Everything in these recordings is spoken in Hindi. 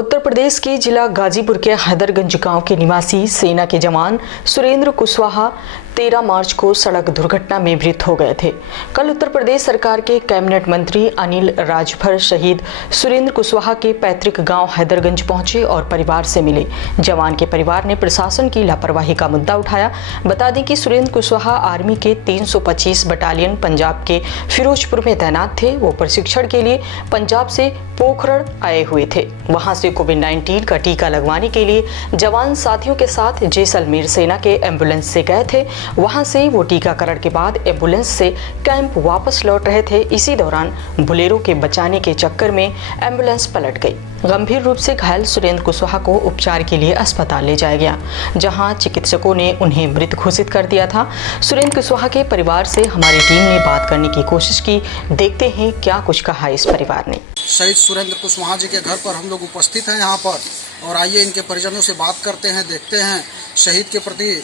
उत्तर प्रदेश के जिला गाजीपुर के हैदरगंज गांव के निवासी सेना के जवान सुरेंद्र कुशवाहा 13 मार्च को सड़क दुर्घटना में मृत हो गए थे। कल उत्तर प्रदेश सरकार के कैबिनेट मंत्री अनिल राजभर शहीद सुरेंद्र कुशवाहा के पैतृक गांव हैदरगंज पहुंचे और परिवार से मिले। जवान के परिवार ने प्रशासन की लापरवाही का मुद्दा उठाया। बता दें कि सुरेंद्र कुशवाहा आर्मी के 325 बटालियन पंजाब के फिरोजपुर में तैनात थे। वो प्रशिक्षण के लिए पंजाब से पोखरण आए हुए थे। वहां से कोविड-19 का टीका लगवाने के लिए जवान साथियों के साथ जैसलमेर सेना के एम्बुलेंस से गए थे। वहां से वो टीकाकरण के बाद एम्बुलेंस से कैंप वापस लौट रहे थे। इसी दौरान बुलेरो के बचाने के चक्कर में एम्बुलेंस पलट गई। गंभीर रूप से घायल सुरेंद्र कुशवाहा को उपचार के लिए अस्पताल ले जाया गया, जहां चिकित्सकों ने उन्हें मृत घोषित कर दिया था। सुरेंद्र कुशवाहा के परिवार से हमारी टीम ने बात करने की कोशिश की। देखते हैं क्या कुछ कहा इस परिवार ने। शहीद सुरेंद्र कुशवाहा जी के घर पर हम लोग उपस्थित हैं यहाँ पर, और आइए इनके परिजनों से बात करते हैं, देखते हैं शहीद के प्रति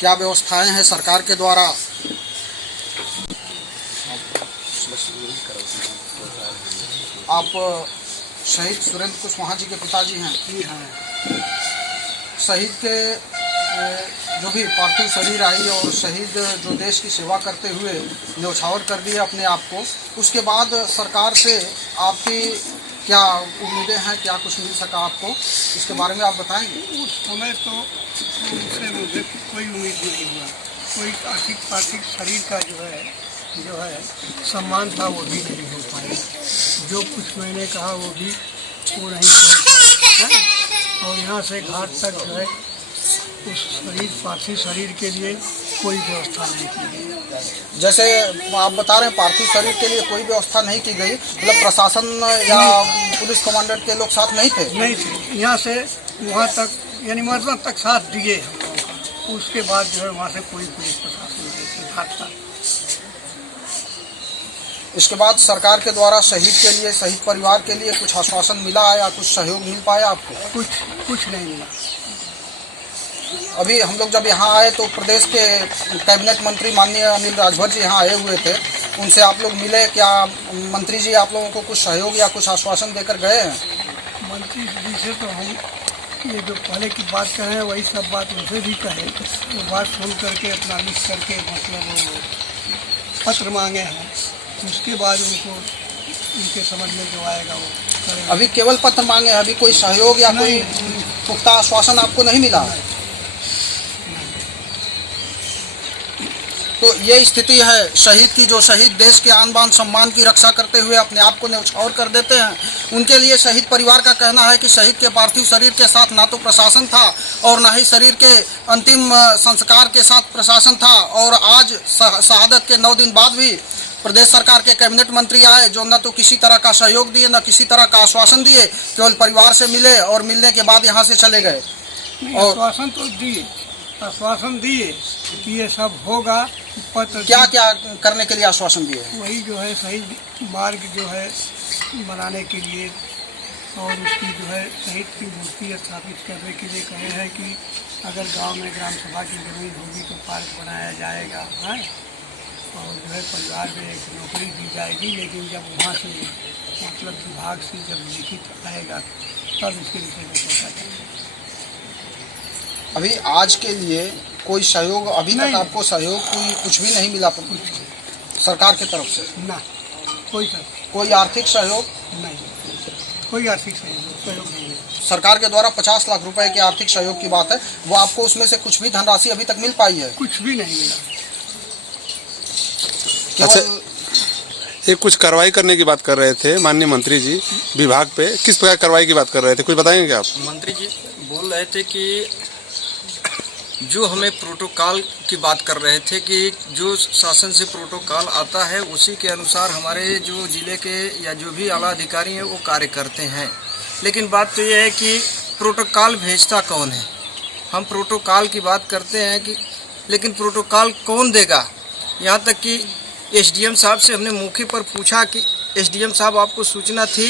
क्या व्यवस्थाएं हैं सरकार के द्वारा। आप शहीद सुरेंद्र कुशवाहा जी के पिताजी हैं। शहीद के जो भी पार्थिव शरीर आई और शहीद जो देश की सेवा करते हुए न्यौछावर कर दिए अपने आप को, उसके बाद सरकार से आपकी क्या उम्मीदें हैं, क्या कुछ मिल सका आपको, इसके बारे में आप बताएंगे। उस समय तो उनसे मुझे कोई उम्मीद नहीं हुआ। कोई पार्थिव शरीर का जो है सम्मान था वो भी नहीं हो पाया। जो कुछ मैंने कहा वो भी वो नहीं हो पाया। और यहाँ से घाट तक जो है उस पार्थिव शरीर के लिए कोई व्यवस्था नहीं की गई। जैसे आप बता रहे हैं पार्थिव शरीर के लिए कोई व्यवस्था नहीं की गई, मतलब प्रशासन या पुलिस कमांडेंट के लोग साथ नहीं थे? नहीं थे। यहाँ से वहाँ तक यानी मतलब तक साथ दिए। उसके बाद जो है वहाँ से कोई पुलिस प्रशासन नहीं थी घाट तक। इसके बाद सरकार के द्वारा शहीद के लिए, शहीद परिवार के लिए कुछ आश्वासन मिला या कुछ सहयोग मिल पाया आपको? कुछ नहीं मिला। अभी हम लोग जब यहाँ आए तो प्रदेश के कैबिनेट मंत्री माननीय अनिल राजभर जी यहाँ आए हुए थे, उनसे आप लोग मिले? क्या मंत्री जी आप लोगों को कुछ सहयोग या कुछ आश्वासन देकर गए हैं? मंत्री जी से तो हम ये जो पहले की बात कहें वही सब बात उनसे भी कहे। वो बात सुन करके अपना लिख करके मतलब वो पत्र मांगे हैं, उसके बाद उनके समझ में जो आएगा वो करेंगे। अभी केवल पत्र मांगे हैं, अभी कोई सहयोग या कोई पुख्ता आश्वासन आपको नहीं मिला? तो ये स्थिति है शहीद की, जो शहीद देश के आन बान सम्मान की रक्षा करते हुए अपने आप को न्यौछावर कर देते हैं। उनके लिए शहीद परिवार का कहना है कि शहीद के पार्थिव शरीर के साथ ना तो प्रशासन था और ना ही शरीर के अंतिम संस्कार के साथ प्रशासन था। और आज शहादत के 9 दिन बाद भी प्रदेश सरकार के कैबिनेट मंत्री आए, जो न तो किसी तरह का सहयोग दिए, न किसी तरह का आश्वासन दिए, केवल परिवार से मिले और मिलने के बाद यहाँ से चले गए। आश्वासन दिए कि ये सब होगा। पत्र क्या क्या करने के लिए आश्वासन दिए? वही जो है शहीद मार्ग जो है बनाने के लिए और उसकी जो है शहीद की मूर्ति स्थापित करने के लिए कहे हैं कि अगर गांव में ग्राम सभा की जमीन होगी तो पार्क बनाया जाएगा है, और जो है परिवार में एक नौकरी दी जाएगी। लेकिन जब वहाँ से मतलब विभाग से जब लिखित आएगा तब इसके विषय में सोचा जाएगा। अभी आज के लिए कोई सहयोग अभी तक आपको सहयोग कुछ भी नहीं मिला सरकार की तरफ से? ना कोई आर्थिक सहयोग नहीं, कोई आर्थिक सहयोग नहीं है। सरकार के द्वारा 50 लाख रुपए के आर्थिक सहयोग की बात है, वो आपको उसमें से कुछ भी धनराशि अभी तक मिल पाई है? कुछ भी नहीं मिला। अच्छा, ये कुछ कार्रवाई करने की बात कर रहे थे माननीय मंत्री जी विभाग पे, किस प्रकार कार्रवाई की बात कर रहे थे, कुछ बताएंगे क्या आप? मंत्री जी बोल रहे थे कि जो हमें प्रोटोकॉल की बात कर रहे थे कि जो शासन से प्रोटोकॉल आता है उसी के अनुसार हमारे जो जिले के या जो भी आला अधिकारी हैं वो कार्य करते हैं। लेकिन बात तो ये है कि प्रोटोकॉल भेजता कौन है? हम प्रोटोकॉल की बात करते हैं कि लेकिन प्रोटोकॉल कौन देगा? यहाँ तक कि एसडीएम साहब से हमने मौके पर पूछा कि एसडीएम साहब आपको सूचना थी?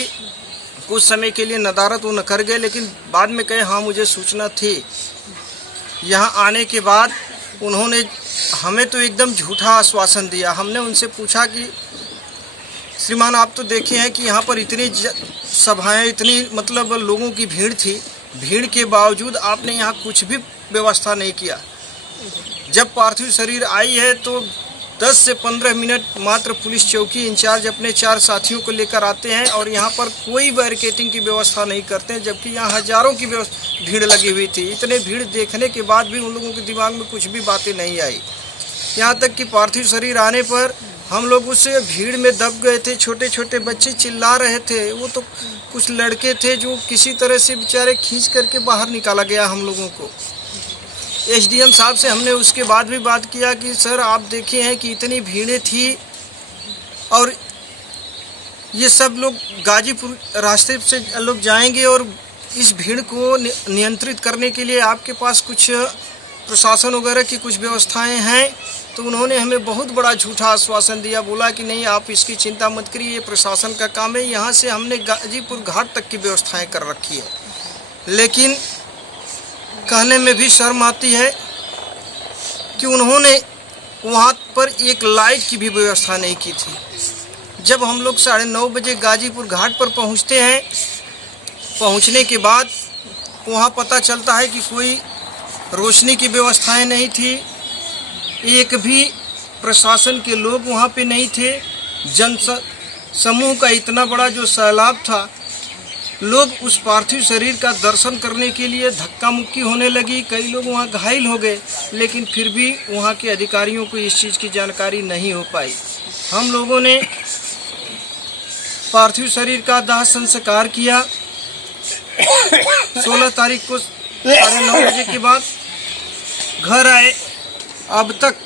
कुछ समय के लिए नदारत वो न कर गए, लेकिन बाद में कहे हाँ मुझे सूचना थी। यहाँ आने के बाद उन्होंने हमें तो एकदम झूठा आश्वासन दिया। हमने उनसे पूछा कि श्रीमान आप तो देखे हैं कि यहाँ पर इतनी सभाएं, इतनी मतलब लोगों की भीड़ थी, भीड़ के बावजूद आपने यहाँ कुछ भी व्यवस्था नहीं किया। जब पार्थिव शरीर आई है तो 10 से 15 मिनट मात्र पुलिस चौकी इंचार्ज अपने 4 साथियों को लेकर आते हैं और यहाँ पर कोई बैरिकेटिंग की व्यवस्था नहीं करते हैं, जबकि यहाँ हजारों की भीड़ लगी हुई थी। इतने भीड़ देखने के बाद भी उन लोगों के दिमाग में कुछ भी बातें नहीं आई। यहाँ तक कि पार्थिव शरीर आने पर हम लोग उस भीड़ में दब गए थे। छोटे छोटे बच्चे चिल्ला रहे थे, वो तो कुछ लड़के थे जो किसी तरह से बेचारे खींच करके बाहर निकाला गया हम लोगों को। एसडीएम साहब से हमने उसके बाद भी बात किया कि सर आप देखे हैं कि इतनी भीड़ें थी और ये सब लोग गाजीपुर रास्ते से लोग जाएंगे और इस भीड़ को नियंत्रित करने के लिए आपके पास कुछ प्रशासन वगैरह की कुछ व्यवस्थाएं हैं। तो उन्होंने हमें बहुत बड़ा झूठा आश्वासन दिया, बोला कि नहीं आप इसकी चिंता मत करिए, ये प्रशासन का काम है। यहाँ से हमने गाजीपुर घाट तक की व्यवस्थाएं कर रखी है, लेकिन कहने में भी शर्म आती है कि उन्होंने वहाँ पर एक लाइट की भी व्यवस्था नहीं की थी। जब हम लोग 9:30 बजे गाजीपुर घाट पर पहुँचते हैं, पहुँचने के बाद वहाँ पता चलता है कि कोई रोशनी की व्यवस्थाएं नहीं थी, एक भी प्रशासन के लोग वहाँ पे नहीं थे। जन समूह का इतना बड़ा जो सैलाब था, लोग उस पार्थिव शरीर का दर्शन करने के लिए धक्का मुक्की होने लगी, कई लोग वहाँ घायल हो गए, लेकिन फिर भी वहाँ के अधिकारियों को इस चीज़ की जानकारी नहीं हो पाई। हम लोगों ने पार्थिव शरीर का दाह संस्कार किया 16 तारीख को 9:30 बजे के बाद घर आए। अब तक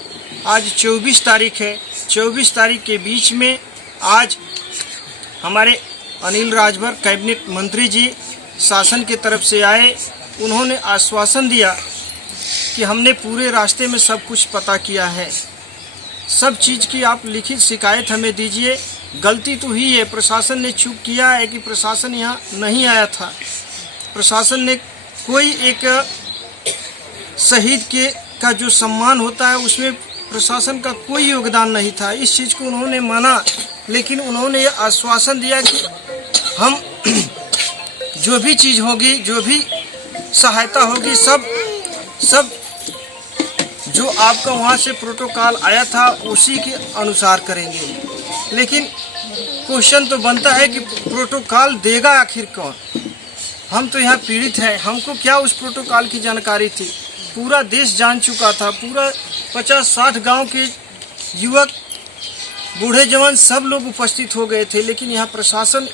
आज 24 तारीख है, 24 तारीख के बीच में आज हमारे अनिल राजभर कैबिनेट मंत्री जी शासन की तरफ से आए। उन्होंने आश्वासन दिया कि हमने पूरे रास्ते में सब कुछ पता किया है, सब चीज़ की आप लिखित शिकायत हमें दीजिए। गलती तो हुई है, प्रशासन ने चूक किया है कि प्रशासन यहाँ नहीं आया था। प्रशासन ने कोई एक शहीद का जो सम्मान होता है उसमें प्रशासन का कोई योगदान नहीं था। इस चीज़ को उन्होंने माना, लेकिन उन्होंने ये आश्वासन दिया कि हम जो भी चीज़ होगी, जो भी सहायता होगी, सब जो आपका वहाँ से प्रोटोकॉल आया था उसी के अनुसार करेंगे। लेकिन क्वेश्चन तो बनता है कि प्रोटोकॉल देगा आखिर कौन? हम तो यहाँ पीड़ित हैं, हमको क्या उस प्रोटोकॉल की जानकारी थी? पूरा देश जान चुका था, पूरा 50-60 गांव के युवक, बूढ़े जवान सब लोग उपस्थित हो गए थे, लेकिन यहाँ प्रशासन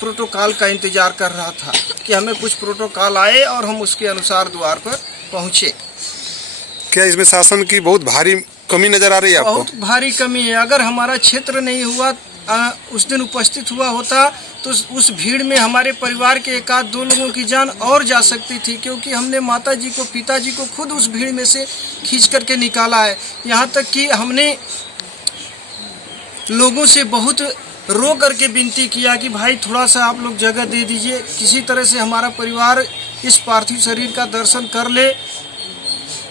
प्रोटोकॉल का इंतजार कर रहा था कि हमें कुछ प्रोटोकॉल आए और हम उसके अनुसार द्वार पर पहुँचे। क्या इसमें शासन की बहुत भारी कमी नजर आ रही है आपको? बहुत भारी कमी है। अगर हमारा क्षेत्र नहीं हुआ, उस दिन उपस्थित हुआ होता तो उस भीड़ में हमारे परिवार के 1-2 लोगों की जान और जा सकती थी, क्योंकि हमने माताजी को, पिताजी को खुद उस भीड़ में से खींच करके निकाला है। यहाँ तक कि हमने लोगों से बहुत रो करके विनती किया कि भाई थोड़ा सा आप लोग जगह दे दीजिए, किसी तरह से हमारा परिवार इस पार्थिव शरीर का दर्शन कर ले।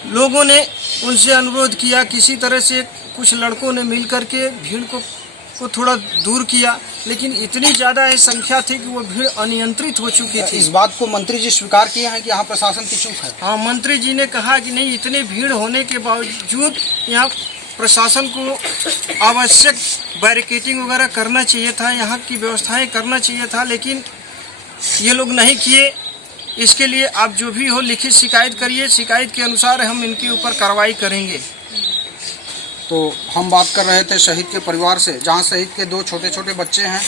लोगों ने उनसे अनुरोध किया, किसी तरह से कुछ लड़कों ने मिल करके भीड़ को थोड़ा दूर किया, लेकिन इतनी ज़्यादा संख्या थी कि वो भीड़ अनियंत्रित हो चुकी थी। इस बात को मंत्री जी स्वीकार किए हैं कि यहाँ प्रशासन की चूक है? हाँ, मंत्री जी ने कहा कि नहीं, इतनी भीड़ होने के बावजूद यहाँ प्रशासन को आवश्यक बैरिकेटिंग वगैरह करना चाहिए था, यहाँ की व्यवस्थाएं करना चाहिए था, लेकिन ये लोग नहीं किए। इसके लिए आप जो भी हो लिखित शिकायत करिए, शिकायत के अनुसार हम इनके ऊपर कार्रवाई करेंगे। तो हम बात कर रहे थे शहीद के परिवार से, जहाँ शहीद के 2 छोटे छोटे बच्चे हैं।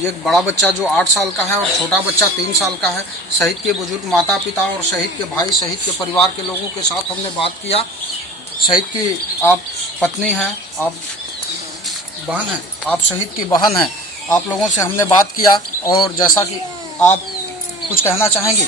एक बड़ा बच्चा जो 8 साल का है और छोटा बच्चा 3 साल का है। शहीद के बुजुर्ग माता पिता और शहीद के भाई, शहीद के परिवार के लोगों के साथ हमने बात किया। शहीद की आप पत्नी हैं, आप बहन हैं, आप शहीद की बहन हैं। आप लोगों से हमने बात किया और जैसा कि आप कुछ कहना चाहेंगे?